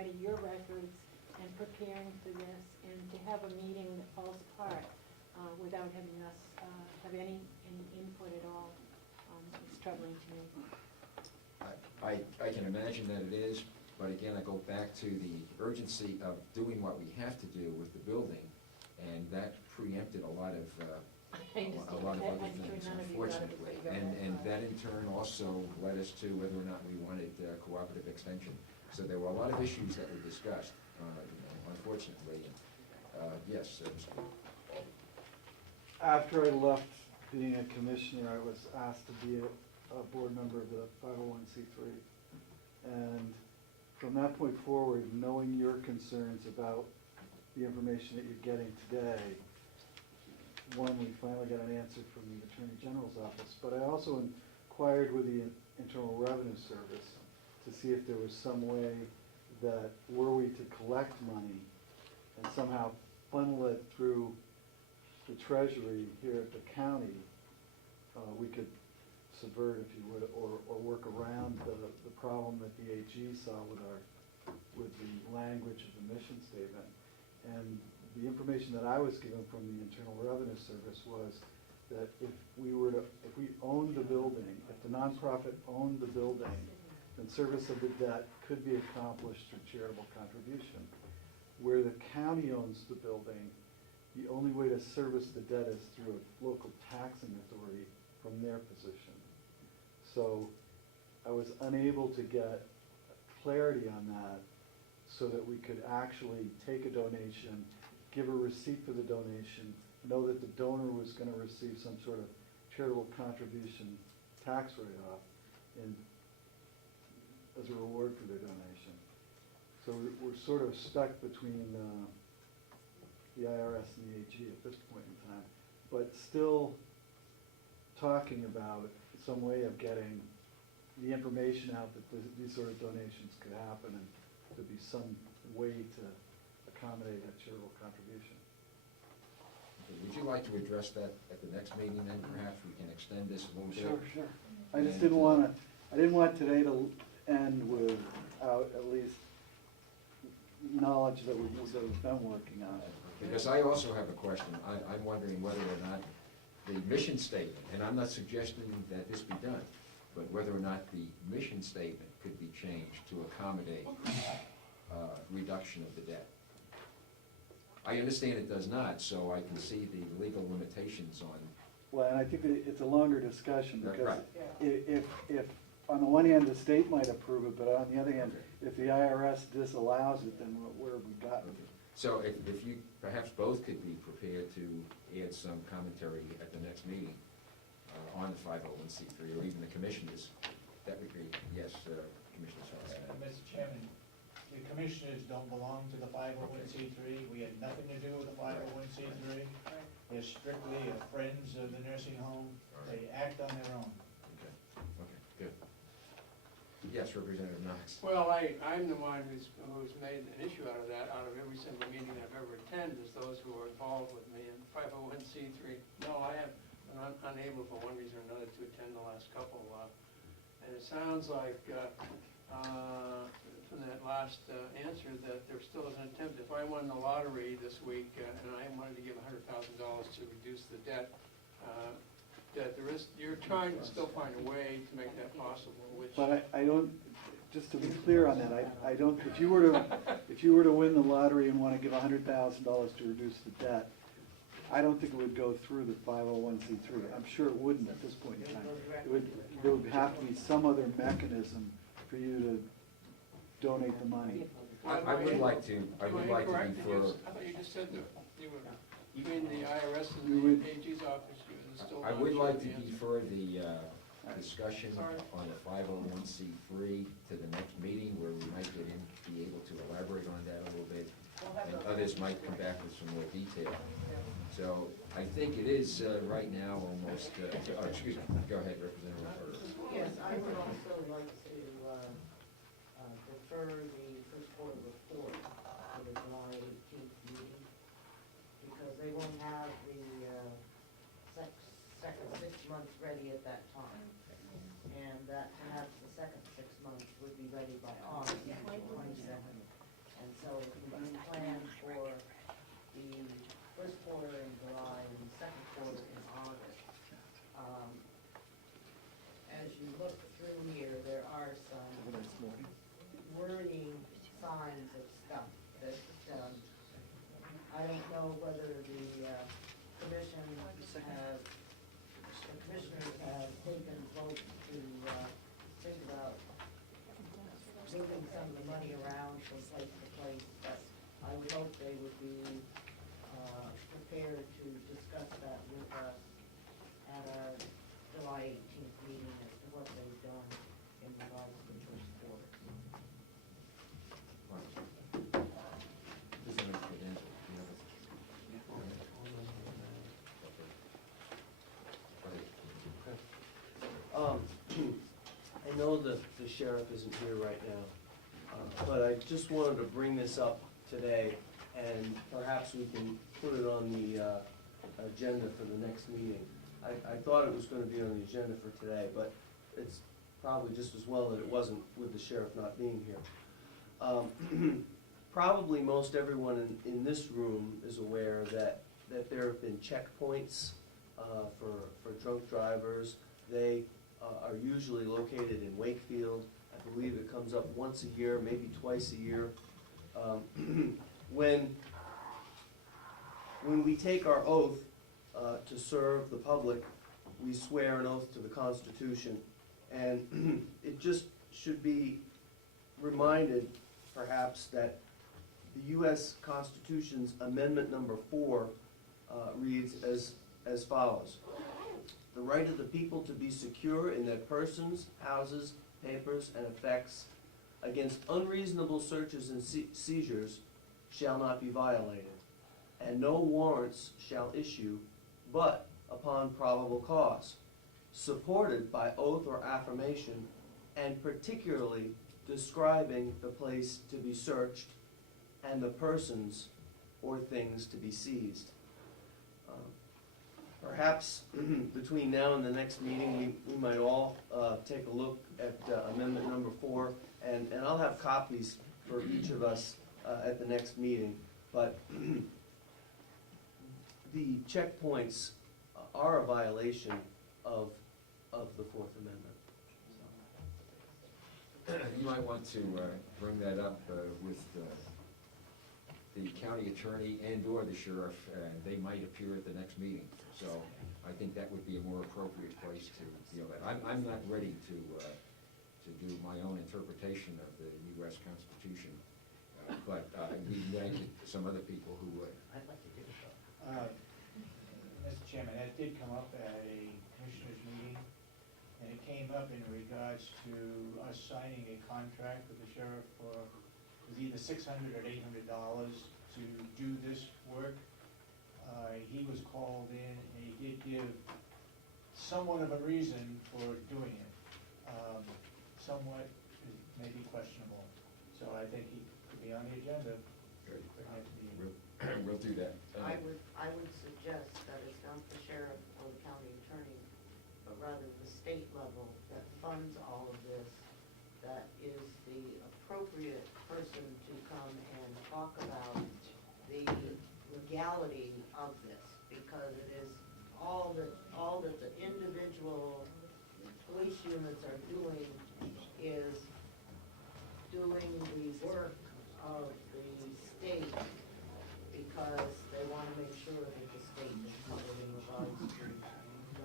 ready your records and preparing for this, and to have a meeting that falls apart without having us have any input at all is troubling to me. I can imagine that it is, but again, I go back to the urgency of doing what we have to do with the building, and that preempted a lot of other things, unfortunately. And that in turn also led us to whether or not we wanted cooperative extension. So there were a lot of issues that were discussed, unfortunately. Yes, Mr. Baldwin. After I left being a commissioner, I was asked to be a board member of the 501c3. And from that point forward, knowing your concerns about the information that you're getting today, one, we finally got an answer from the Attorney General's office, but I also inquired with the Internal Revenue Service to see if there was some way that, were we to collect money and somehow funnel it through the Treasury here at the county, we could subvert, if you would, or work around the problem that the AG saw with the language of the mission statement. And the information that I was given from the Internal Revenue Service was that if we owned the building, if the nonprofit owned the building, then service of the debt could be accomplished through charitable contribution. Where the county owns the building, the only way to service the debt is through a local taxing authority from their position. So I was unable to get clarity on that so that we could actually take a donation, give a receipt for the donation, know that the donor was going to receive some sort of charitable contribution tax write-off and as a reward for their donation. So we're sort of stuck between the IRS and the AG at this point in time, but still talking about some way of getting the information out that these sort of donations could happen and there'd be some way to accommodate that charitable contribution. Okay, would you like to address that at the next meeting, then perhaps we can extend this a little bit? Sure. I just didn't want today to end without at least knowledge that we've been working on it. Because I also have a question. I'm wondering whether or not the mission statement, and I'm not suggesting that this be done, but whether or not the mission statement could be changed to accommodate reduction of the debt. I understand it does not, so I can see the legal limitations on. Well, and I think that it's a longer discussion because Right. if on the one hand the state might approve it, but on the other hand, if the IRS disallows it, then where have we gotten? So if you perhaps both could be prepared to add some commentary at the next meeting on the 501c3, or even the commissioners, that would be, yes, Commissioner Swanson. Mr. Chairman, the commissioners don't belong to the 501c3. We had nothing to do with the 501c3. They're strictly friends of the nursing home. They act on their own. Okay, good. Yes, Representative Knox. Well, I'm the one who's made an issue out of that, out of every single meeting I've ever attended, is those who are involved with me in 501c3. No, I have been unable for one reason or another to attend the last couple. And it sounds like from that last answer that there still is an attempt. If I won the lottery this week and I wanted to give $100,000 to reduce the debt, that you're trying to still find a way to make that possible. Which, But I don't. Just to be clear on that, I don't. If you were to win the lottery and want to give $100,000 to reduce the debt, I don't think it would go through the 501c3. I'm sure it wouldn't at this point in time. There would have to be some other mechanism for you to donate the money. I would like to be for. I thought you just said that you were between the IRS and the AG's office. I would like to defer the discussion on the 501c3 to the next meeting, where we might be able to elaborate on that a little bit, and others might come back with some more detail. So I think it is right now almost, excuse me, go ahead, Representative. Yes, I would also like to defer the first quarter report to the July 18th meeting, because they won't have the second 6 months ready at that time. And that perhaps the second 6 months would be ready by August 27th. And so it can be planned for the first quarter in July and the second quarter in August. As you look through here, there are some worrying signs of stuff that's done. I don't know whether the commissioners have taken votes to think about moving some of the money around from place to place, but I would hope they would be prepared to discuss that with us at our July 18th meeting as to what they've done in regards to the first quarter. Does that make good answer? Do you have a- I know that the sheriff isn't here right now, but I just wanted to bring this up today, and perhaps we can put it on the agenda for the next meeting. I thought it was gonna be on the agenda for today, but it's probably just as well that it wasn't with the sheriff not being here. Probably most everyone in this room is aware that there have been checkpoints for drunk drivers. They are usually located in Wakefield. I believe it comes up once a year, maybe twice a year. When we take our oath to serve the public, we swear an oath to the Constitution. And it just should be reminded, perhaps, that the U.S. Constitution's Amendment number 4 reads as follows. The right of the people to be secure in their persons, houses, papers, and effects against unreasonable searches and seizures shall not be violated, and no warrants shall issue but upon probable cause, supported by oath or affirmation, and particularly describing the place to be searched and the persons or things to be seized. Perhaps between now and the next meeting, we might all take a look at Amendment number 4, and I'll have copies for each of us at the next meeting. But the checkpoints are a violation of the Fourth Amendment. You might want to bring that up with the county attorney and/or the sheriff, and they might appear at the next meeting. So I think that would be a more appropriate place to deal with that. I'm not ready to do my own interpretation of the U.S. Constitution, but we may get some other people who would. I'd like to do it though. Mr. Chairman, that did come up at a commissioners meeting, and it came up in regards to us signing a contract with the sheriff for, it was either $600 or $800 to do this work. He was called in, and he did give somewhat of a reason for doing it. Somewhat maybe questionable, so I think he could be on the agenda. Good. for the next meeting. We'll do that. I would suggest that it's not the sheriff or the county attorney, but rather the state level that funds all of this, that is the appropriate person to come and talk about the legality of this, because it is all that the individual police units are doing is doing the work of the state, because they want to make sure that the state is covered in regards to drug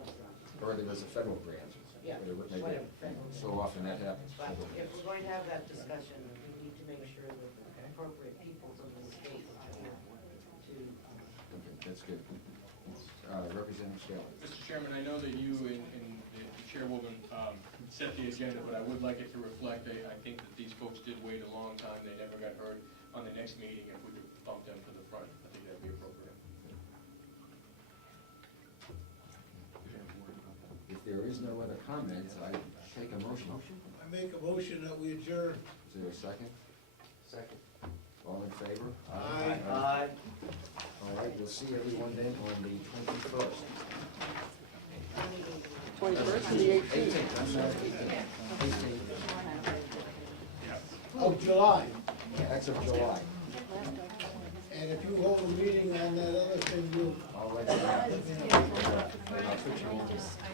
crime. Or there was a federal grant. Yeah, Whatever it may be. whatever, federal. So often that happens. But if we're going to have that discussion, we need to make sure that the appropriate people from the state are here to. Okay, that's good. Representative Staley. Mr. Chairman, I know that you and the chairwoman set the agenda, but I would like it to reflect, I think that these folks did wait a long time, they never got heard on the next meeting. If we could bump them to the front, I think that'd be appropriate. If there is no other comments, I take a motion. I make a motion that we adjourn. Is there a second? Second. All in favor? Aye. Aye. All right, we'll see everyone then on the 21st. 21st and the 18th. 18th, I'm sorry, 18th. 18th. Oh, July. That's of July. And if you hold a meeting on that other thing, you'll I'll let you know. And I'll put you on.